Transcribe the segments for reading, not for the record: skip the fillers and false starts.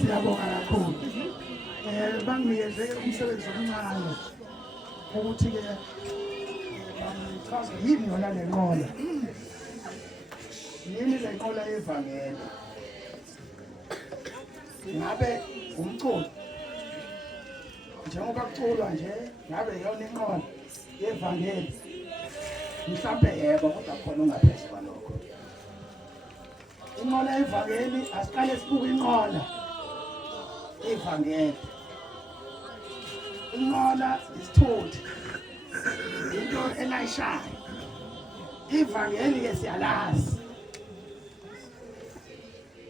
Siyabonga kakhulu. Banginikeze umsebenzi omncane ukuthi ke chaza yini yona le nqola. Yini le nqola yevangeli? Ngabe umculo njengoba kuculwa nje ngabe yona inqola yevangeli? Mhlawumbe yebo kodwa khona ungaphezulu kwalokho. Inqola yevangeli asiqale sibuke inqola ivangeli. Inqola isithuthi into elayishayo. Ivangeli ke siyalazi.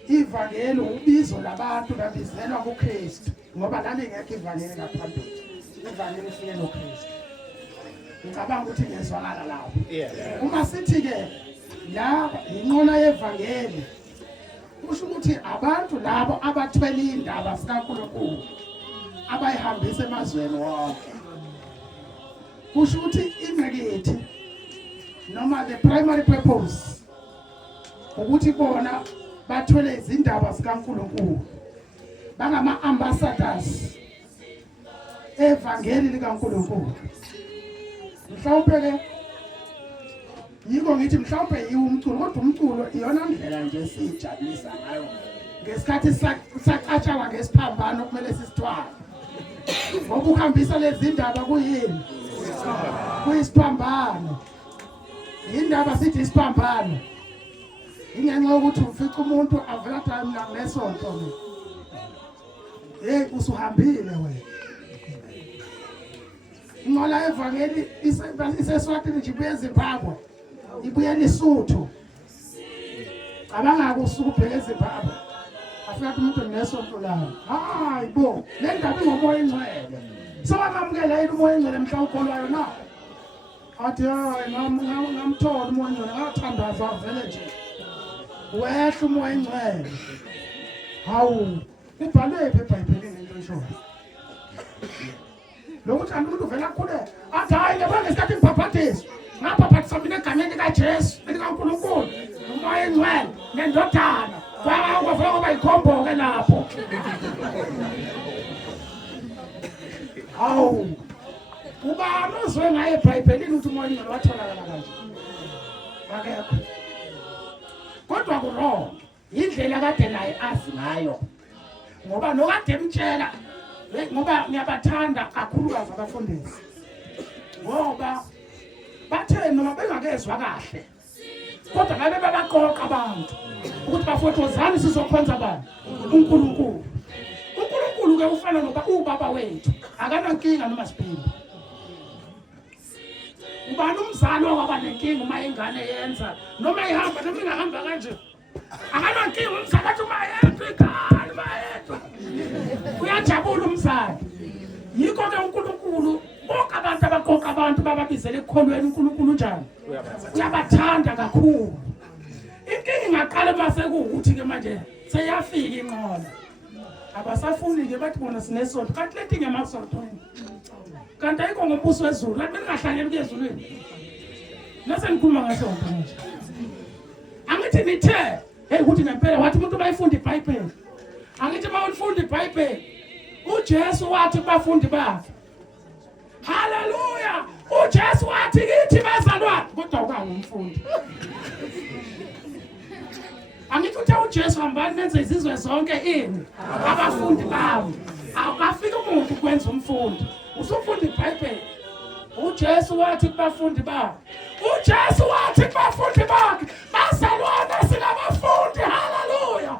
Ivangeli ubizo labantu babizelwa kuKristu ngoba lalingekho ivangeli ngaphambili. Ivangeli ifike noKristu. Ngicabanga ukuthi ngezwakala lapho. Uma sithi ke la inqola yevangeli kusho ukuthi abantu labo abathwele indaba zikaNkulunkulu abayihambisa emazweni wonke. Kusho ukuthi ingqikithi noma the primary purpose ukuthi bona bathwele izindaba zikaNkulunkulu bangama ambassadors evangeli likaNkulunkulu. Mhlawumbe ke yiko ngithi mhlawumbe yiwo umculo kodwa umculo iyona ndlela nje sijabulisa ngayo ngesikhathi saqatshawa ngesiphambano kumele sisithwale. Ngoba uhambisa lezi ndaba kuyini? Kuyisiphambano. Indaba sithi isiphambano. Ingenxa ukuthi ufica umuntu avela mina ngesonto mina. Hey usuhambile wena. Inqola evangeli iseswatini nje ibuye eZimbabwe. Ibuye eLesotho. Cabanga ukusuka ubheke eZimbabwe. Afika umuntu nesonto lawo. Hayibo, le ndaba ingomoya engcwele. Sokwamukela yini umoya engcwele mhla ukholwayo na? Athi hayi ngamthola umoya engcwele ngathandaza vele nje. Wehla umoya engcwele. Hawu, ubhalwe eBhayibhelini into eshoyo. Lokuthi umuntu uvela khule athi hayi ngeke ngesikhathi ngibhabhatisa ngabhabhatisa mina egameni likaJesu likaNkulunkulu umoya engcwele nendodana kwavela ngoba ikhomboke lapho. Hawu ubani ozwe ngaye eBhayibhelini ukuthi umoya engcwele watholakala kanje? Akekho. Kodwa kurongo indlela kade naye azi ngayo ngoba nokade emtshela ngoba ngiyabathanda kakhulukazi abafundisi ngoba bathe noma bengakezwa kahle kodwa babe babaqoqa abantu ukuthi bafotozani sizokhonza abantu uNkulunkulu. uNkulunkulu ke ufana noba ubaba wethu akanankinga noma siphinde. Ubani umzali waba nenkinga uma ingane yenza noma ihamba noma ingahamba kanje akanankinga umzali athi uma yenza ikhaya bayethu uyajabula umzali. Yikho ke uNkulunkulu bonke abantu abaqoqa abantu bababizele ekukholweni uNkulunkulu njani uyabathanda kakhulu. Inkinga ingaqala mase kuukuthi ke manje seyafika inqola abasafuni ke bathi bona sinesonto kanti leti ngemasontweni kanti ayikho ngombuso wezulu kanti bengahlangeli ezulwini nase ngikhuluma ngasonto nje angithi nithe hey ukuthi ngempela wathi umuntu bayifunda iBhayibheli angithi bawufunda iBhayibheli uJesu wathi kubafundi bakhe haleluya uJesu wathi kithi bazalwane kodwa ukangumfundi angithi uthe uJesu hambani nenze izizwe zonke ini abafundi babo akafika umuntu kwenza umfundi usufunda iBhayibheli uJesu wathi kubafundi bakhe uJesu wathi kubafundi bakhe bazalwane singabafundi haleluya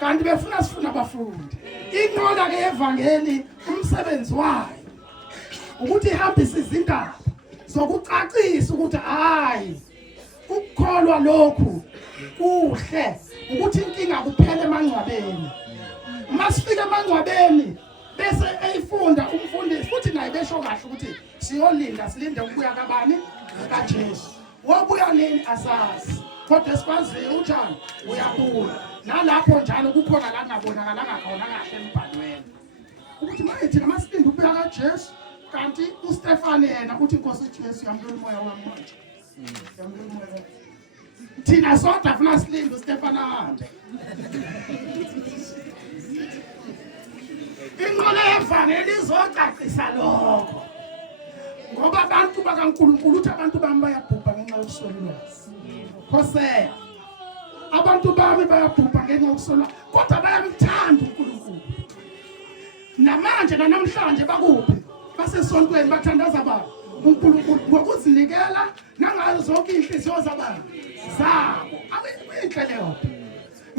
kanti befuna sifuna abafundi inqola ke evangeli umsebenzi wayo ukuthi ihambise izindaba zokucacisa ukuthi hayi ukukholwa lokhu kuhle ukuthi inkinga kuphela emangcwabeni masifika emangcwabeni bese eyifunda umfundisi futhi naye besho kahle ukuthi siyolinda silinde ukubuya kabani kaJesu wobuya nini asazi kodwa sikwaziyo utshani uyabuya nalapho njalo kukhona la ngabonakala ngakhona kahle embhalweni ukuthi manje thina masilinde ukubuya kaJesu kanti uStefane yena uthi Nkosi uJesu yamukela umoya wami manje yamukela umoya thina sodwa funa silinde uStefane ahambe inqola yevangeli izocacisa lokho ngoba abantu bakaNkulunkulu uthi abantu bami bayabhubha ngenxa yokusolwazi Hosea abantu bami bayabhubha ngenxa yokusolwa kodwa bayamthanda uNkulunkulu namanje namhlanje bakuphi basesontweni bathandaza baba uNkulunkulu ngokuzinikela nangazo zonke inhliziyo zabo awuyinhle leyo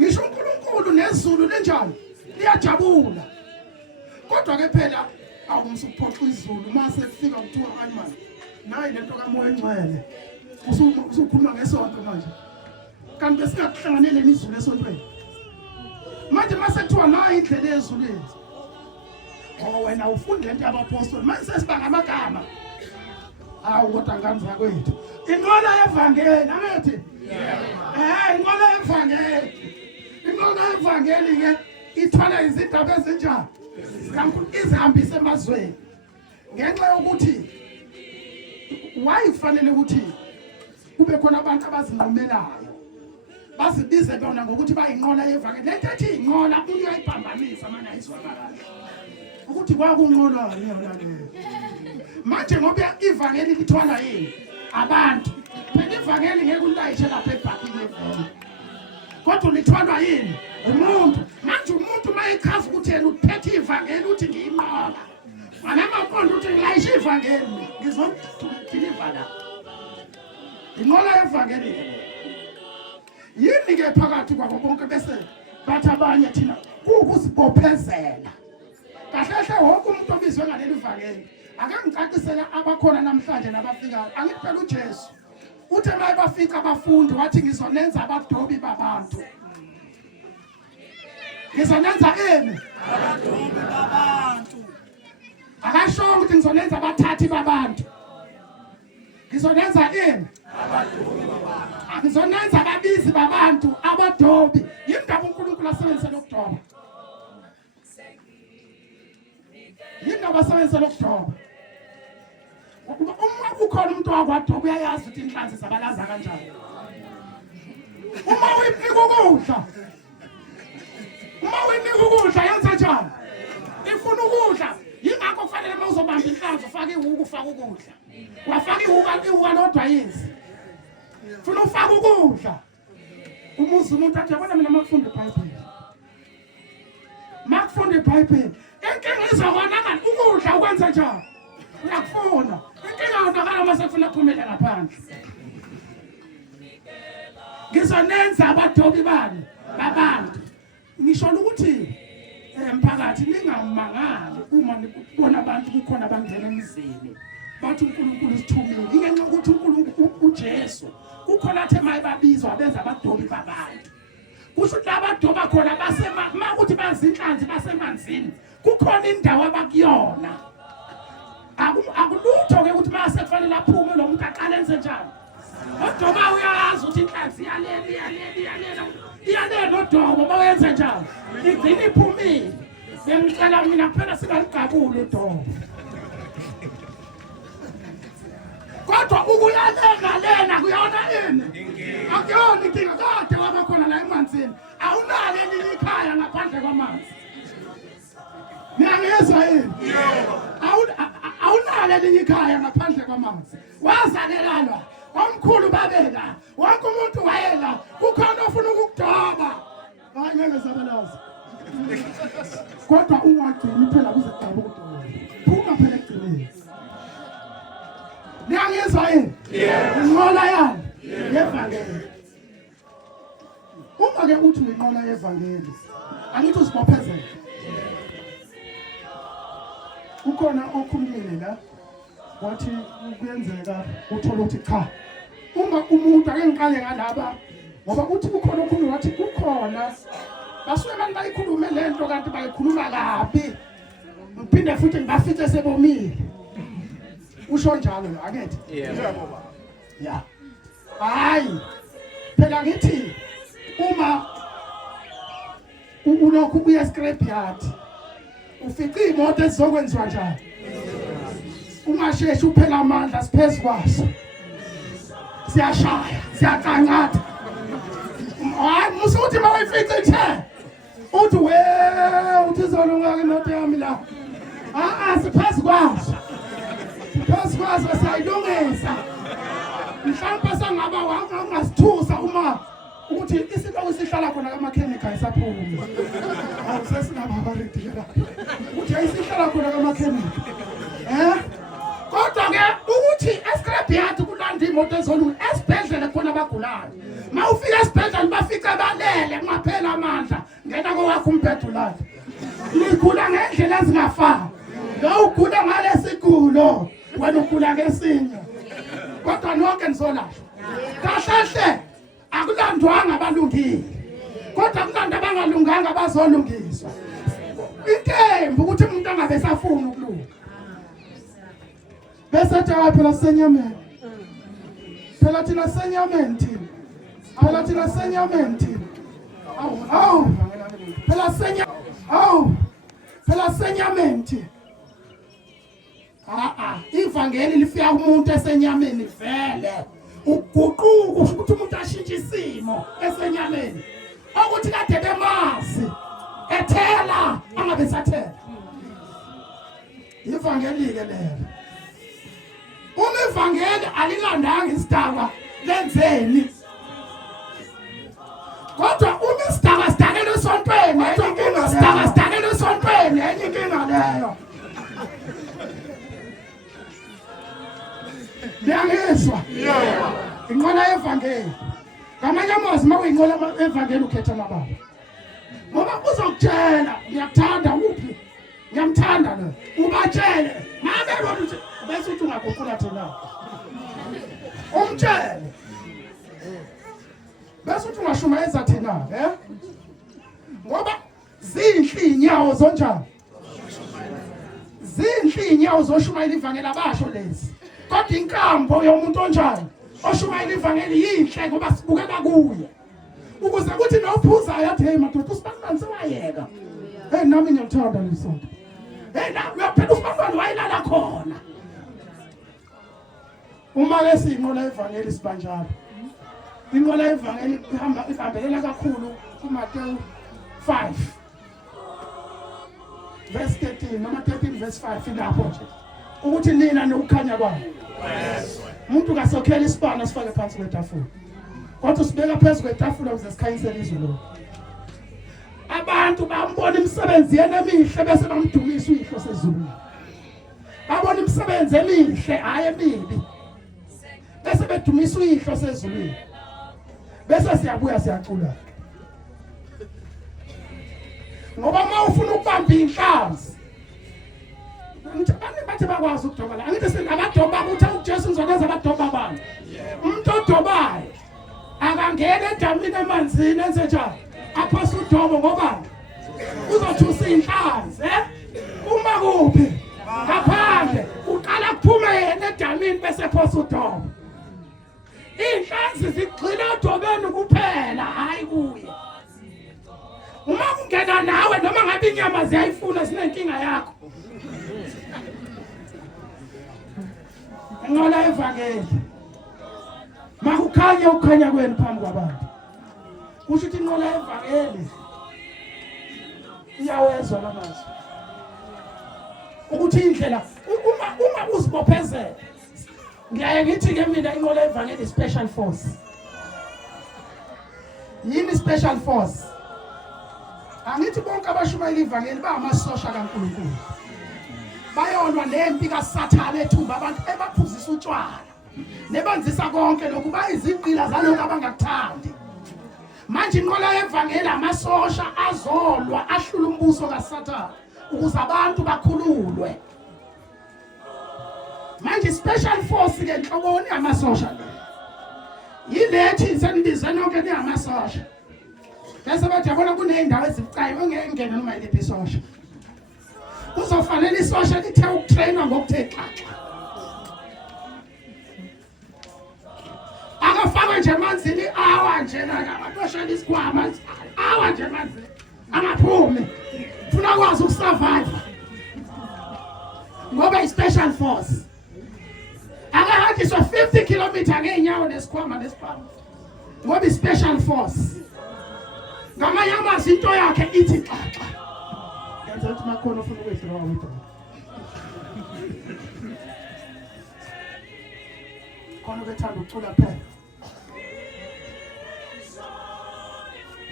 ngisho uNkulunkulu nezulu lenjani liyajabula kodwa ke phela awumsuphoxa izulu mase kufika kuthiwa hayi manje nayi lento kamoya engcwele usukhuluma ngesonto manje kanti besingakuhlanganele izulu esontweni manje mase kuthiwa nayi indlela ezulwini wena ufunde lento yabapostoli manje sesibanga amagama kodwa ngani zakwethu inqola yevangeli angathi inqola yevangeli ke ithwala izindaba ezinjani izihambise emazweni ngenxa yokuthi wayifanele ukuthi kube khona abantu abazinqumelayo bazibize bona ngokuthi bayinqola yevangeli lento ethi inqola uyayibhambanisa mana ayizwakala ukuthi kwakunqola yona le manje ngoba ivangeli lithwala yini abantu phela ivangeli ngeke ulayishe lapha ebhakini evangeli kodwa lithwalwa yini umuntu manje umuntu mayechaza ukuthi yena uphethe ivangeli uthi ngiyinqola ngamaqondo uthi ngilayishe ivangeli ngizodeliver la inqola yevangeli yini ke phakathi kwabo bonke bese bathi abanye thina kukuzibophezela kahle wonke umuntu obizwe ngaleli ivangeli akangicacisela abakhona namhlanje nabafikayo angithi phela uJesu uthe maye bafika abafundi wathi ngizonenza abadobi babantu ngizonenza ini abadobi babantu akasho ukuthi ngizonenza abathathi babantu ngizonenza ini abadobi babantu ngizonenza ababizi babantu abadobi yindaba uNkulunkulu asebenzise lokudoba yindaba asebenzise lokudoba uma ukhona umuntu wakwadoba uyayazi ukuthi inhlanzi zabalaza kanjani uma uyinika ukudla yenza njani ifuna ukudla yingakho kufanele mawuzobamba inhlanzi ufake ihuku ufake ukudla wafaka ihuka lodwa yenzi funa ufake ukudla umuzi umuntu athi yabona mina makufunda iBhayibheli inkinga izobonakala ukudla ukwenza njani uyakufuna inkinga yodakala mase kufuna kuphumele ngaphandle ngizonenza abadobi bani babantu ngisho ukuthi emphakathi ningamangali uma nikubona abantu kukhona abangena emizini bathi uNkulunkulu usithumile ingenxa ukuthi uNkulunkulu uJesu kukhona athi maye babizwa benza abadobi babantu kusho ukuthi abadoba khona ukuthi bazinhlanzi basemanzini kukhona indawo abakuyona akulutho ke ukuthi mase kufanele aphume lo muntu aqale enze njani odoba uyayazi ukuthi inhlanzi yaleli udobo bawenza njalo igcina iphumile bengicela mina kuphela singaligabula udobo kodwa ukulalela lena kuyona ini akuyona inkinga kade wabakhona la emanzini awunalo elinye ikhaya ngaphandle kwamanzi ngiyangizwa yini awunalo elinye ikhaya ngaphandle kwamanzi wazakelana omkhulu babela wonke umuntu wayela kukhona ofuna ukukudoba ngeke zabalaza kodwa ungagcini phela kuzigaba ukudoba phuma phela egcineni ngiyangizwa yini inqola yani yevangeli uma ke uthi inqola yevangeli angithi usibophezela ukhona okhulumile la wathi kuyenzeka uthola ukuthi cha uma umuntu ake ngiqale ngalaba ngoba uthi ukhona okhuluma wathi ukhona basuke abantu bayikhulume lento kanti bayikhuluma kabi ngiphinde futhi ngibafice sebomile usho njalo akethi yeah hayi phela ngithi uma ulokhu uya scrapyard ufica imoto ezokwenziwa njani ungasheshi uphela amandla siphezulu kwaso siyashaya siyacancatha hayi musuthi mayifica ithe uthi we uthi zolunga imoto yami la siphezulu kwaso sayilungisa mhlawumbe sangaba wangasithusa uma ukuthi isinto esihlala khona kama-chemical isaphuma awusesingaba baridila ukuthi isihlala khona kama-chemical kodwa-ke ukuthi escrapyard kulanda imoto ezolunga esibhedlela khona abagulayo ma ufika esibhedlela bafika balele kungaphela amandla ngena kowakho umbhedo lakhe ligula ngendlela ezingafani lo ugula ngalesigulo wena ugula ngesinye kodwa nonke nizolashwa kahle akulandwanga abalungile kodwa kulanda abangalunganga abazolungiswa intembu ukuthi umuntu angabe safuna ukulunga bese jawa phela senyameni phela thina senyameni thina phela thina senyameni thina awu phela senyameni thina ivangeli lifika umuntu esenyameni vele uguquka ukuthi umuntu ashintshe isimo esenyameni ukuthi kade bemazi ethela angabe sathela ivangeli ke lelo uma ivangeli alilandanga isidaba lenzeni kodwa uma isidaba sidakela esontweni enye inkinga leyo ngiyangizwa inqola yevangeli ngamanye amazwi uma uyinqola evangeli ukhetha amababa ngoba uzokutshela ngiyakuthanda uphi ngiyamthanda lo ubatshele ngabe bona uthi bese uthi ungaguqula thina umtshele bese uthi ungashumayeza thina ngoba zinhle inyawo zonjani zinhle inyawo zoshumayela ivangeli abasho lezi kodwa inkambo yomuntu onjani oshumayela ivangeli yinhle ngoba sibukela kuye ukuze kuthi nophuzayo athi hey madoda usibani sewayeka hey nami ngiyamthanda lesonto hey na uyaphela usibani wayilala khona uma ke sinqola ivangeli sibanjalo inqola ivangeli ihambelela kakhulu kuMateyu 5 verse 13 noma 13 verse 5 ilapho nje ukuthi nina nokukhanya kwami umuntu kasokhela isibane sifake phansi kwetafula kodwa sibeka phezulu kwetafula ukuze sikhanyisele izulu abantu bambona imisebenzi yena emihle bese bamdumisa uyihlo sezulu babona imisebenzi emihle hayi emibi bese bedumisa uyihlo sezulu bese siyabuya siyacula ngoba uma ufuna ukubamba inhlanzi abantu bathi bakwazi ukudoba la angithi sinabadoba ukuthi uJesu uzokwenza abadoba abantu umuntu odobayo akangena edamini emanzini enze njani aphose udobo ngoba uzothusa inhlanzi uma kuphi ngaphandle uqala kuphume yena edamini bese phose udobo inhlanzi zigcina udobeni kuphela hayi kuye uzongena nawe noma ngabe inyama ziyayifuna sinenkinga yakho. Ngola evangeli. Makukhanya ukukhanya kwenu phambi kwabantu. Kusho ukuthi inqola evangeli iyawezwa lamazwi. Ukuthi indlela uma uzibophezela. Ngiyaye ngithi ke mina inqola evangeli special force. Yini special force? Angithi bonke abashumayela ivangeli ba amasosha kaNkulunkulu. Bayolwa nempi kaSathane ethumba abantu ebaphuzisa utshwala. Nebanzisa konke lokhu bayiziqila zaloko abangakuthandi. Manje inqola yevangeli amasosha azolwa ahlula umbuso kaSathane ukuze abantu bakhululwe. Manje special force ke enhloboni amasosha le. Yilethi senibizana yonke niyamasosha. Bese bathi yabona kuneyindawo ezibucayi ongeke noma yiliphi isosha. Kuzofanele isosha lithe ukutrainwa ngokuthe xaxa. Akafaka nje emanzini awa nje akaboshela isikhwama awa nje emanzini angaphumi. Ufuna ukwazi ukusurvive. Ngoba i-special force. Akahanjiswa 50 km ngeenyawo nesikhwama nesiphawu. Ngoba i-special force. Ngamanye amazwi into yakhe ithi xaxa. Yenza ukuthi makhono ufuna ukwedlula wethu. Khona bethanda ucula phela.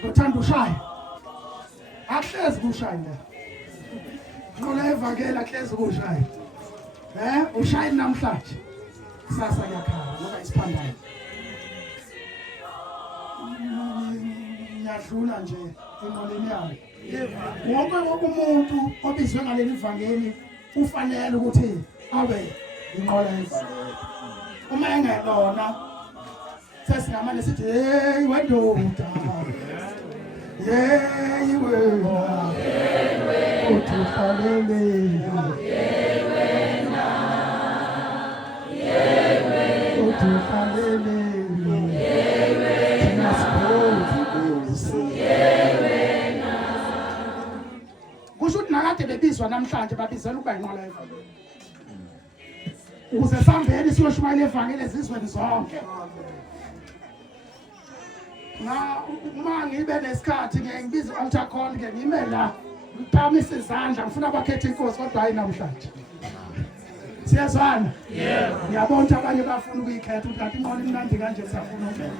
Ngothanda ushaya. Akuhlezi kushaya la. Ngola evangeli akuhlezi kushaya. Ushaya namhlanje. Sasa yakhala ngoba isiphandayo. Yadlula nje enqoleni yayo. Wonke umuntu obizwe ngaleli ivangeli ufanele ukuthi abe inqola yevangeli. Uma engelona sesingamane sithi hey wendoda. Hey wena. Uthufalele. Uthufalele. Kushuthi nakade bebizwa namhlanje babizela ukuba inqola yevangeli. Ukuze sambeni siyoshumayela ivangeli ezizweni zonke. Uma ngibe nesikhathi ngibiza altar call ke ngime la ngiphakamisa izandla ngifuna bakhethe inkosi kodwa hayi namhlanje. Siyazwana? Yebo. Ngiyabona abanye bafuna ukuyikhetha ukuthi inqola imnandi kanje siyafuna ukhetha.